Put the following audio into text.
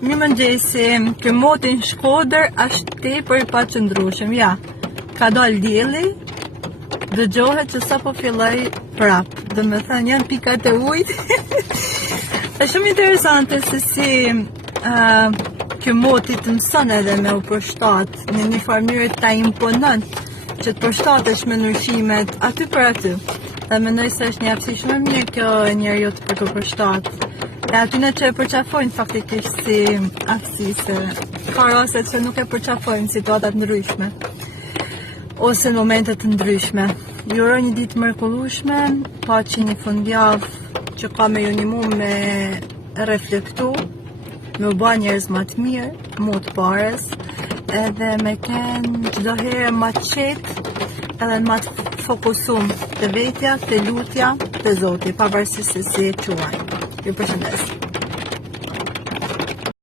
Mirëmëngjesi, ky moti në Shkodër është tepër i paqëndrueshëm. Ja, ka dalë dielli, dëgjohet që sapo filloi prap. Domethënë janë pikat e ujit. Është shumë interesante se si ky moti të mëson edhe me u përshtat në një farë mënyrë ta imponon që të përshtatesh me ndryshimet aty për aty. Dhe mendoj se është një aftësi shumë e mirë kjo e njeriut për të përshtat. E aty në që e përqafojnë faktikisht si aftësi, se ka raste që nuk e përqafojnë situatat ndryshme ose në momente të ndryshme. Ju uroj një ditë mrekullueshme, paçi një fundjavë që ka me ju ndihmu me reflektu, me u bë njerëz më të mirë, më të parës, edhe me kenë çdo herë më të qetë edhe më të fokusum të vetja, të lutja, të Zoti, pavarësisht se si e quajnë. Ju përshëndes.